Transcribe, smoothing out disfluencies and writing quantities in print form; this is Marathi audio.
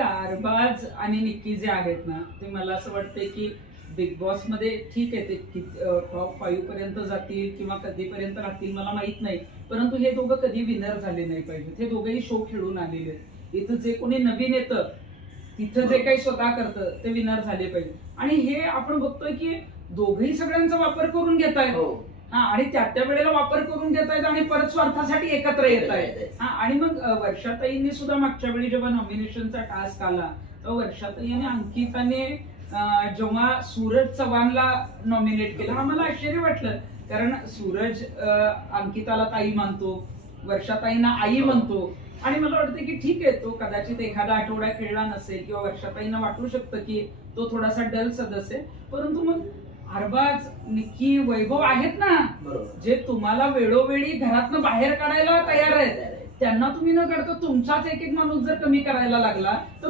अरबाज आणि निक्की जे आहेत ना, ते मला असं वाटतंय की बिग बॉस मध्ये ठीक आहे, ते टॉप 5 पर्यंत जातील किंवा कधीपर्यंत राहतील मला माहित नाही, परंतु हे दोघं कधी विनर झाले नाही पाहिजेत. हे दोघेही शो खेळून आलेले आहेत. इथं जे कोणी नवीन येतं, तिथं जे काही स्वतः करतं ते विनर झाले पाहिजे. आणि हे आपण बघतोय की दोघेही सगळ्यांचा वापर करून घेत आहेत. हा, आणि त्या वेळेला वापर करून घेत आहेत आणि परत स्वार्थासाठी एकत्र येत आहेत. हा, आणि मग वर्षाताईंनी सुद्धा मागच्या वेळी जेव्हा नॉमिनेशनचा टास्क आला तेव्हा वर्षाताई आणि अंकिताने जेव्हा सूरज चव्हाणला नॉमिनेट केलं, आम्हाला आश्चर्य वाटलं. कारण सूरज अंकिताला ताई मानतो, वर्षाताईंना आई म्हणतो. आणि मला वाटतं की ठीक आहे, तो कदाचित एखादा आठवडा खेळला नसेल किंवा वर्षाताईंना वाटू शकतं की तो थोडासा डल सदस्य आहे, परंतु मग अरबाज, निक्की, वैभव आहेत ना, जे तुम्हाला वेळोवेळी घरातनं बाहेर काढायला तयार आहेत, त्यांना तुम्ही न करता तुमचाच एक एक माणूस जर कमी करायला लागला तर